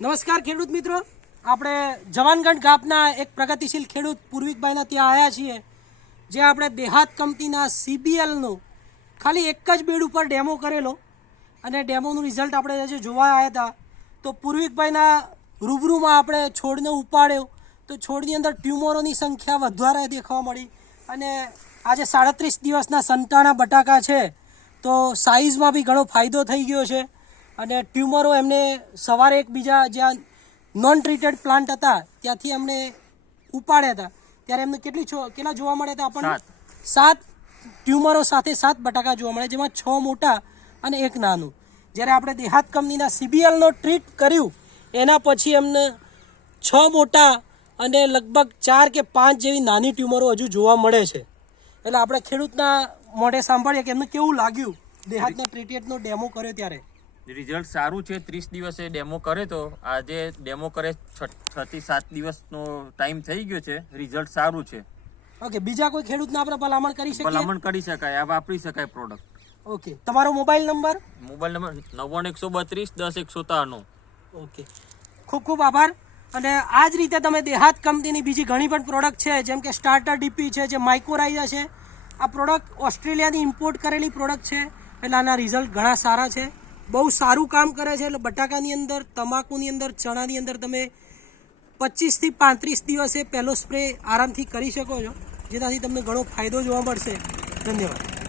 નમસ્કાર ખેડૂત મિત્રો, આપણે જવાનગઢ ગામના એક પ્રગતિશીલ ખેડૂત પૂર્વિકભાઈના ત્યાં આવ્યા છીએ, જે આપણે દેહાત કંપનીના CBLનો ખાલી એક જ બેડ ઉપર ડેમો કરેલો અને ડેમોનું રિઝલ્ટ આપણે જે જોવા આવ્યા હતા. તો પૂર્વિકભાઈના રૂબરૂમાં આપણે છોડને ઉપાડ્યો તો છોડની અંદર ટ્યુમરોની સંખ્યા વધારે દેખાવા મળી અને આજે 37 દિવસના સંતાના બટાકા છે. તો સાઇઝમાં બી ઘણો ફાયદો થઈ ગયો છે અને ટ્યુમરો એમને સવારે એક બીજા જ્યાં નોન ટ્રીટેડ પ્લાન્ટ હતા ત્યાંથી એમને ઉપાડ્યા હતા ત્યારે એમને કેટલા જોવા મળ્યા હતા આપણને 7 ટ્યુમરો સાથે 7 બટાકા જોવા મળ્યા, જેમાં 6 મોટા અને 1 નાનું. જ્યારે આપણે દેહાત કંપનીના CBLનો ટ્રીટ કર્યું એના પછી એમને 6 મોટા અને લગભગ 4 કે 5 જેવી નાની ટ્યુમરો હજુ જોવા મળે છે. એટલે આપણે ખેડૂતના મોઢે સાંભળીએ કે એમને કેવું લાગ્યું દેહાતનો ટ્રીટેડનો ડેમો કર્યો ત્યારે. રિઝલ્ટ સારું છે. 30 દિવસે ડેમો કરે તો આજે ડેમો કરે 6 થી 7 દિવસનો ટાઈમ થઈ ગયો છે. રિઝલ્ટ સારું છે. ઓકે, બીજા કોઈ ખેડૂતને આપણે ભલામણ કરી શકીએ? ભલામણ કરી શકાય, આ વાપરી શકાય પ્રોડક્ટ. ઓકે, તમારો mobile number? Mobile number 9913310193. Okay, ખૂબ ખૂબ આભાર. અને આ જ રીતે તમે દેહાત કંપનીની બીજી ઘણી પણ પ્રોડક્ટ છે, જેમ કે સ્ટાર્ટર ડીપી છે, જે માઇકોરાઇઝા છે. આ પ્રોડક્ટ ઓસ્ટ્રેલિયાની ઇમ્પોર્ટ કરેલી પ્રોડક્ટ છે, એટલે આના રિઝલ્ટ ઘણા સારા છે. બહુ સારું કામ કરે છે. એટલે બટાકાની અંદર, તમાકુની અંદર, ચણાની અંદર તમે 25 થી 35 દિવસે પહેલો સ્પ્રે આરામથી કરી શકો છો, જેનાથી તમને ઘણો ફાયદો જોવા મળશે. ધન્યવાદ.